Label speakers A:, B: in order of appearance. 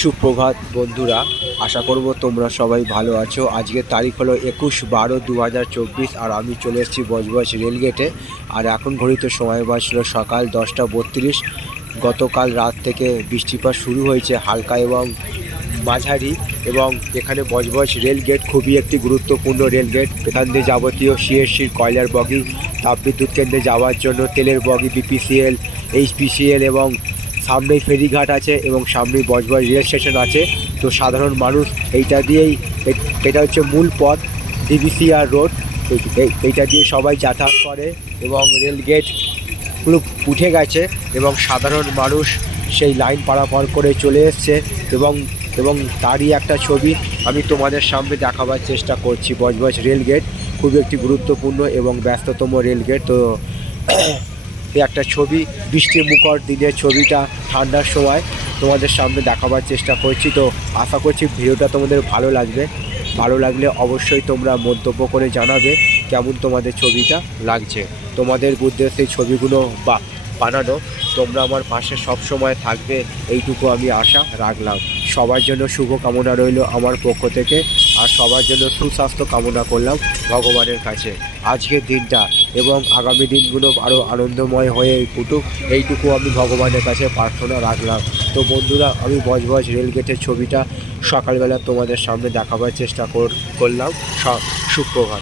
A: সুপ্রভাত বন্ধুরা, আশা করব তোমরা সবাই ভালো আছো। আজকের তারিখ হলো একুশ বারো দু আর আমি চলে এসেছি বজবজ রেলগেটে। আর এখন ঘড়িতে সময় বাজছিল সকাল দশটা বত্রিশ। গতকাল রাত থেকে বৃষ্টিপাত শুরু হয়েছে হালকা এবং মাঝারি এবং এখানে বজবজ রেলগেট খুবই একটি গুরুত্বপূর্ণ রেলগেট। এখান দিয়ে যাবতীয় সিএসসির কয়লার বগি, তাপবিদ্যুৎ কেন্দ্রে যাওয়ার জন্য তেলের বগি, বিপিসিএল, এইচপিসিএল এবং সামনেই ফেরিঘাট আছে এবং সামনেই বজবজ রেল স্টেশন আছে। তো সাধারণ মানুষ এইটা দিয়েই এটা হচ্ছে মূল পথ ডিবিসিআর রোড এই- এই- এইটা দিয়ে সবাই যাতায়াত করে এবং রেলগেট পুরো উঠে গেছে এবং সাধারণ মানুষ সেই লাইন পারাপার করে চলে এসছে এবং এবং তারই একটা ছবি আমি তোমাদের সামনে দেখাবার চেষ্টা করছি বজবজ রেলগেট খুবই একটি গুরুত্বপূর্ণ এবং ব্যস্ততম রেলগেট তো এই একটা ছবি, বৃষ্টি মুখর দিনের ছবিটা ঠান্ডার সময় তোমাদের সামনে দেখাবার চেষ্টা করছি। তো আশা করছি ভিডিওটা তোমাদের ভালো লাগবে। ভালো লাগলে অবশ্যই তোমরা মন্তব্য করে জানাবে কেমন তোমাদের ছবিটা লাগছে। তোমাদের উদ্দেশ্যে ছবিগুলো বা বানানো। তোমরা আমার পাশে সব সময় থাকবে, এইটুকু আমি আশা রাখলাম। সবার জন্য শুভ কামনা রইল আমার পক্ষ থেকে, আর সবার জন্য সুস্বাস্থ্য কামনা করলাম ভগবানের কাছে। আজকের দিনটা এবং আগামী দিনগুলো আরও আনন্দময় হয়ে ফুটুক এইটুকু আমি ভগবানের কাছে প্রার্থনা রাখলাম। তো বন্ধুরা, আমি বজবজ রেলগেটের ছবিটা সকালবেলা তোমাদের সামনে দেখাবার চেষ্টা কর- করলাম। সুপ্রভাত।